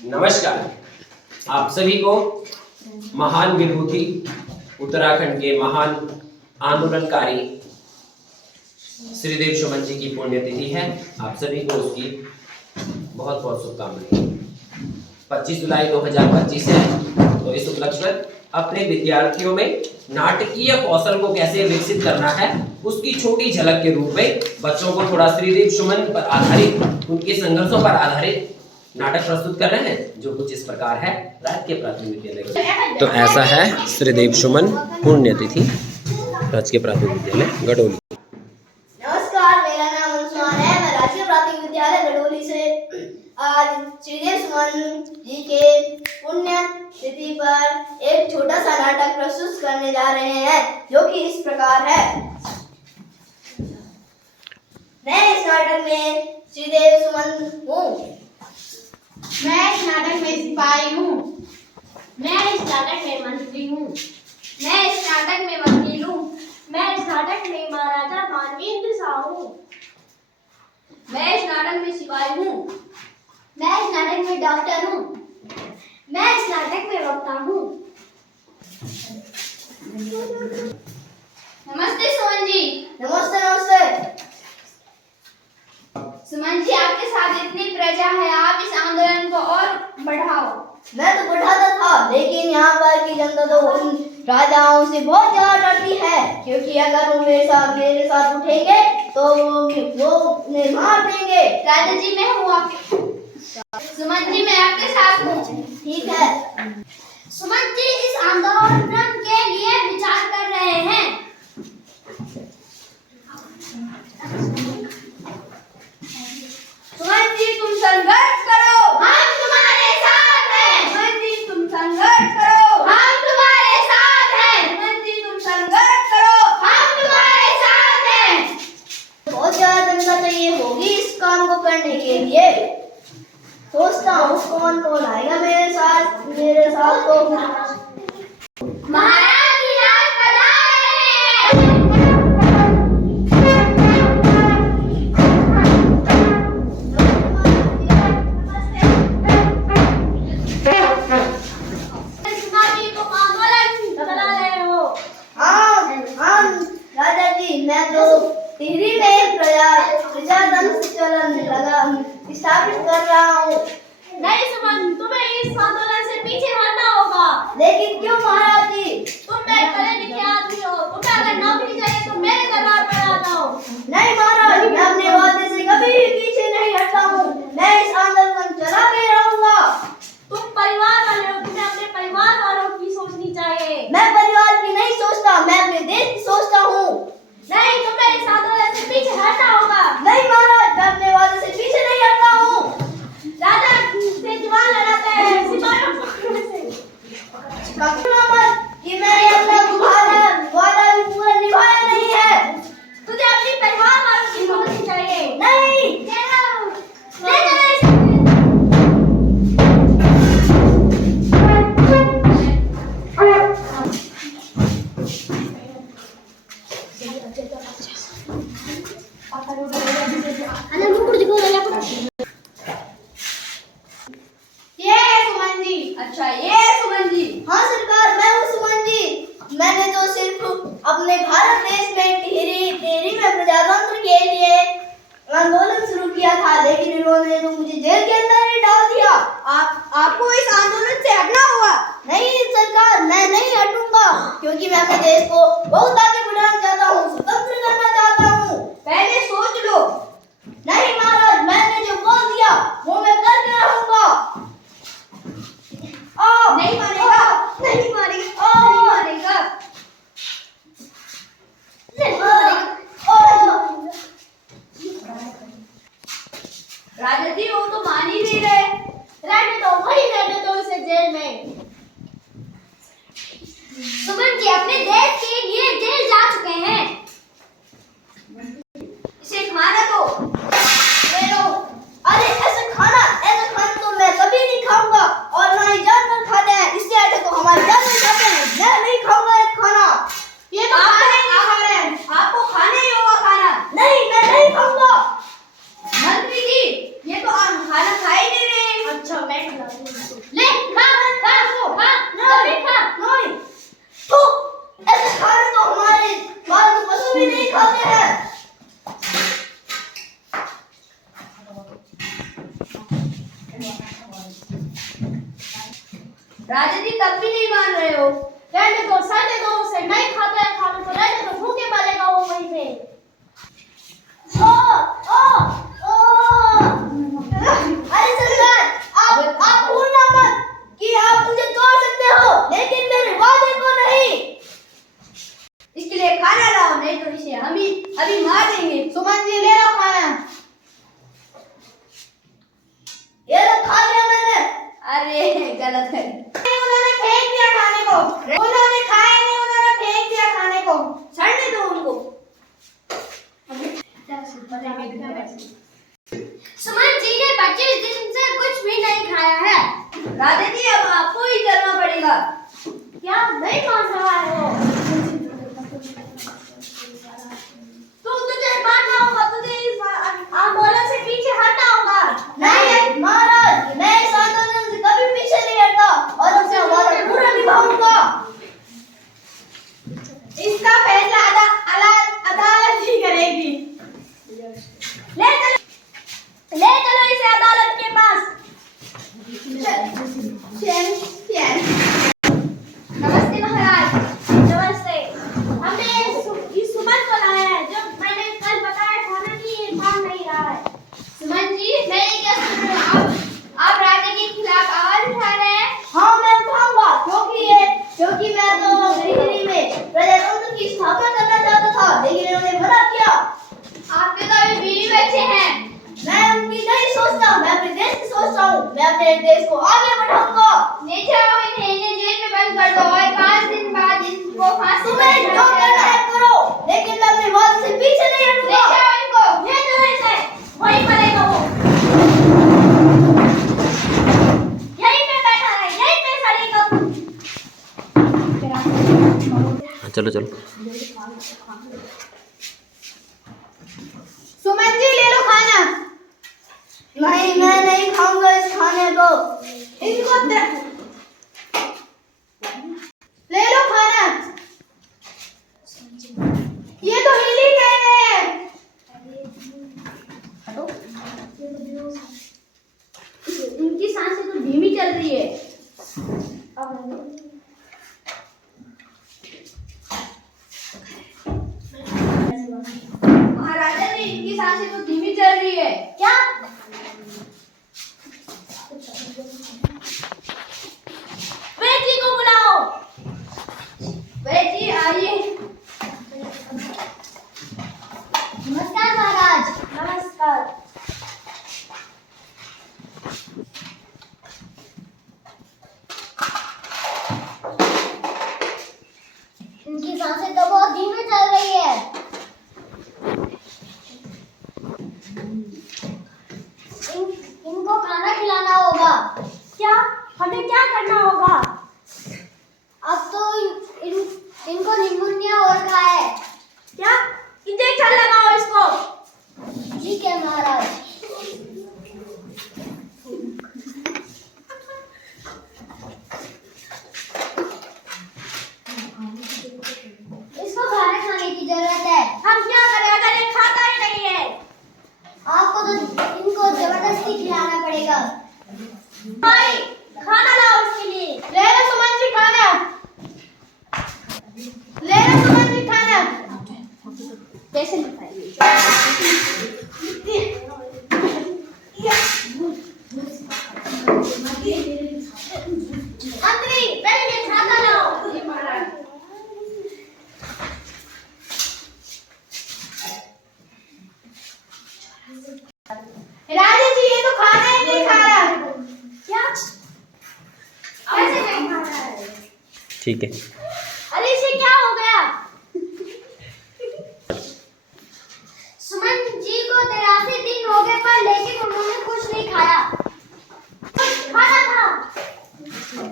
नमस्कार, आप सभी को महान विभूति उत्तराखंड के महान आंदोलनकारी श्रीदेव सुमन जी की पुण्यतिथि है। आप सभी को उसकी बहुत बहुत शुभकामनाएं। 25 जुलाई 2025 है, तो इस उपलक्ष्य पर अपने विद्यार्थियों में नाटकीय कौशल को कैसे विकसित करना है उसकी छोटी झलक के रूप में बच्चों को थोड़ा श्रीदेव सुमन पर आधारित उनके संघर्षों पर आधारित नाटक प्रस्तुत कर रहे हैं, जो कुछ इस प्रकार है। राज्य के प्राथमिक विद्यालय तो ऐसा है श्रीदेव सुमन पुण्यतिथि, राजकीय प्राथमिक विद्यालय गडोली। नमस्कार, मेरा नाम अनुष्मान है। मैं राजकीय प्राथमिक विद्यालय गडोली से आज श्रीदेव सुमन जी के पुण्यतिथि पर एक छोटा सा नाटक प्रस्तुत करने जा रहे हैं, जो कि इस प्रकार है। मैं इस नाटक में श्रीदेव सुमन हूँ। मैं इस नाटक में सिपाही हूँ। मैं इस नाटक में मंत्री हूँ। मैं इस नाटक में वकील हूँ। मैं इस नाटक में महाराजा मानवेंद्र शाह हूँ। मैं इस नाटक में सिपाही हूँ। मैं इस नाटक में डॉक्टर हूँ। मैं इस नाटक में वक्ता हूँ। नमस्ते सुमन जी। नमस्ते नमस्ते। सुमन जी, आपके साथ इतनी प्रजा है, आप इस आंदोलन को और बढ़ाओ। मैं तो बढ़ाता था, लेकिन यहाँ पर की जनता तो उन राजाओं से बहुत ज्यादा डरती है, क्योंकि अगर वो मेरे साथ उठेंगे तो वो उन्हें मार देंगे। राजा जी, मैं हूँ आपके। सुमन जी, मैं आपके साथ हूँ। ठीक है। सुमन जी इस आंदोलन के लिए विचार कर रहे हैं। सुमन जी, तुम संघर्ष करो, हम तुम्हारे साथ हैं। सुमन जी, तुम संघर्ष करो, हम तुम्हारे साथ हैं। सुमन जी, तुम संघर्ष करो, हम तुम्हारे साथ हैं। बहुत ज्यादा जनता चाहिए होगी इस काम को करने के लिए। सोचता हूँ कौन कौन आएगा मेरे साथ तो महाराज की राज पधार रहे हैं। सुनाजी, तुम आंदोलन चला रहे हो। हाँ राजा जी, मैं तो टिहरी में प्रजातंत्र स्थापित कर रहा हूँ। नहीं सुमन, तुम्हें इस आंदोलन से पीछे हटना होगा। लेकिन क्यों महाराज जी? तुम मेरे पढ़े लिखे आदमी हो, तुम्हें अगर नौकरी चाहिए तो मेरे दरबार पर आ जाओ। नहीं महाराज, मैं अपने वादे से कभी भी पीछे नहीं हटता हूँ। मैं इस आंदोलन चला के रहूंगा। तुम परिवार वाले हो, तुम्हें अपने परिवार वालों की सोचनी चाहिए। मैं परिवार की नहीं सोचता, मैं अपने देश की सोचता हूँ। नहीं, तुम्हें इस आंदोलन से पीछे हटना होगा। नहीं महाराज, मैं अपने वादे से पीछे नहीं हटता हूँ। राजा से जवान लड़ाते हैं, सिपाहियों को पकड़ने से। कखनो मत कि मैंने अपना वादा भी पूरा निभाया नहीं है। तुझे अपनी परिवार वालों की सोचनी चाहिए। नहीं। ले चलो सुमन जी। अच्छा, ये सुमन जी। हाँ सरकार, मैं हूँ सुमन जी। मैंने तो सिर्फ अपने भारत देश में टिहरी में प्रजातंत्र के लिए आंदोलन शुरू किया था, लेकिन इन्होंने तो मुझे जेल के अंदर ही डाल दिया। आपको इस आंदोलन से हटना होगा। नहीं सरकार, मैं नहीं हटूंगा, क्योंकि मैं अपने देश को बहुत आगे बढ़ाना चाहता हूँ, स्वतंत्र करना चाहता हूँ। पहले सोच लो। नहीं महाराज, मैंने जो बोल दिया वो मैं करके रहूंगा। नहीं मारेगा, नहीं मारेगा, नहीं मारेगा, नहीं मारेगा। राजा जी, वो तो मान ही नहीं रहे। रहने दो, वही रहने दो इसे जेल में। सुमन जी अपने देश के लिए जेल जा चुके हैं। इसे खाना दो। ले लो। अरे ऐसा खाना तो मैं कभी नहीं खाऊंगा, और ना ही जानवर खाते हैं। इससे अच्छा तो हमारे जानवर खाते हैं। मैं नहीं खाऊंगा ये खाना। ये तो खाना ही नहीं खा रहे हैं। आपको खाना ही होगा खाना। नहीं, मैं नहीं खाऊंगा। मंत्री जी, ये तो आप खाना खा ही नहीं रहे। अच्छा, मैं ले खा खा खा नहीं खा नहीं तो ऐसे खाने तो हमारे पालतू पशु भी नहीं खाते हैं। राजा जी तब भी नहीं मान रहे हो। रहने दो उसे नहीं खाता है खाने को रहने दो भूखे मरेगा वो वहीं पे। ओ ओ ओ अरे सरकार आप भूलना मत कि आप मुझे तोड़ सकते हो लेकिन मेरे वादे को नहीं। इसके लिए खाना लाओ नहीं तो इसे हम ही अभी मार देंगे। सुमन जी ले लो खाना। ये लो खा लिया मैंने। अरे गलत है। उन्होंने फेंक दिया खाने को। उन्होंने खाया नहीं उन्होंने फेंक दिया खाने को। सड़ने दो उनको। सुमन जी ने 25 दिन से कुछ भी नहीं खाया है। राजा जी अब आपको ही करना पड़ेगा। क्या नहीं मान रहा है वो। तो तुझे मानना होगा तुझे इस आंदोलन से पीछे हटना होगा। नहीं महाराज मैं इस आंदोलन से कभी पीछे नहीं हटता और अपना वादा पूरा निभाऊंगा। इसका फैसला अदालत ही करेगी। ले चलो इसे अदालत के पास। नमस्ते महाराज। नमस्ते। हमने इस सुमन को लाया है जो मैंने कल बताया था ना कि ये मान नहीं रहा है। सुमन जी मैं ये क्या सुन रही हूँ आप राजा के खिलाफ आवाज उठा रहे हैं। हाँ मैं उठाऊंगा क्योंकि मैं तो दिल्ली में प्रजातंत्र की स्थापना करना चाहता था लेकिन इन्होंने मना किया। आपके तो अभी बीवी बच्चे हैं। मैं उनकी नहीं सोचता मैं अपने देश की सोचता हूँ। मैं अपने देश को आगे बढ़ाऊंगा। ले जाओ इन्हें जेल में बंद कर दो और 5 दिन बाद इनको फांसी पर जो करना है करो लेकिन मैं अपने वादे से पीछे नहीं हटूंगा। ले जाओ इनको। ले चलो इसे वहीं मरेगा वो। यहीं पे बैठा है यहीं पे सड़ेगा। चलो चलो सुमन जी ले लो खाना। नहीं मैं नहीं खाऊंगा इस खाने को। इनको ले लो खाना। ये तो हिल ही गए हैं। इनकी सांसें तो धीमी चल रही है। महाराजा जी इनकी सांसें तो धीमी चल रही है। क्या वेद जी को बुलाओ। वैद जी आइए। नमस्कार महाराज। नमस्कार। इनकी सांसें तो बहुत धीमे चल रही है। इनको खाना खिलाना होगा। क्या हमें क्या करना होगा? अब तो इनको निमोनिया हो रखा है। क्या इंजेक्शन लगाओ इसको। ठीक है महाराज। इसको खाना खाने की जरूरत है। हम क्या करें अगर ये खाता ही नहीं है। आपको तो इनको जबरदस्ती खिलाना पड़ेगा। भाई खाना लाओ इसके लिए। ले लो सुमन जी खाना। ले लो सुमन जी खाना। कैसे लिखाएंगे? मंत्री पहले खाना लाओ। जी महाराज। राजा जी ये तो खाना ही नहीं खा रहा। क्या कैसे नहीं खा रहा है? ठीक है। अरे इसे क्या हो गया? सुमन जी को 83 दिन हो गए पर लेकिन उन्होंने कुछ नहीं खाया। खाना खा।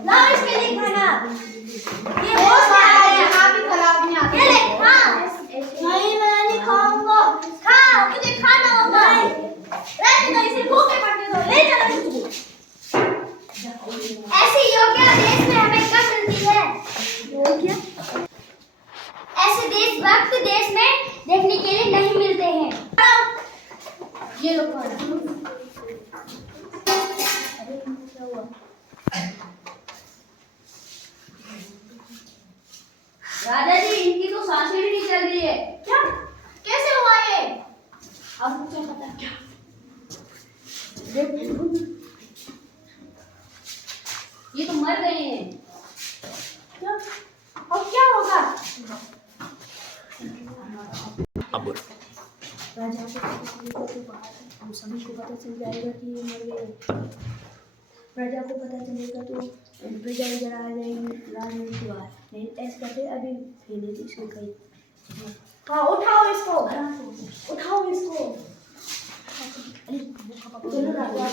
लाओ इसके लिए खाना। ये होश में आ गया। आप ही खराब नहीं आते। ये ले खा। नहीं मैं नहीं खाऊंगा। खा मुझे खाना होगा। रहने दो इसे भूखे पड़ने दो। ले चलो इसको। ऐसी योग्यता देश में हमें कब मिलती है? ऐसे देशभक्त देश में देखने के लिए नहीं मिलते हैं। ये लो पढ़ो। राजा जी, इनकी तो सांसें भी नहीं चल रही है। क्या? कैसे हुआ ये? अब मुझे पता क्या? ये तो मर गए हैं। क्या? अब क्या होगा? अब बोलो। राजा को हम सभी को पता चल जाएगा कि ये मर गए। प्रजा को पता चलेगा तो प्रजा इधर आ जाएगी राजनीति के बाद। नहीं ऐसे करते अभी फैले थे इसको कहीं। हाँ उठाओ इसको, उठाओ इसको। चलो राजा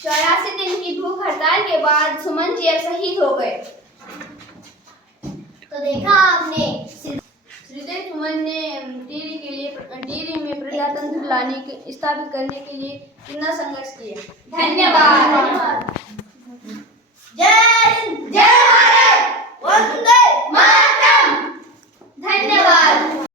चौरासी दिन की भूख हड़ताल के बाद सुमन जी अब शहीद हो गए। तो देखा आपने, श्रीदेव सुमन ने टिहरी में प्रजातंत्र स्थापित करने के लिए कितना संघर्ष किया। धन्यवाद।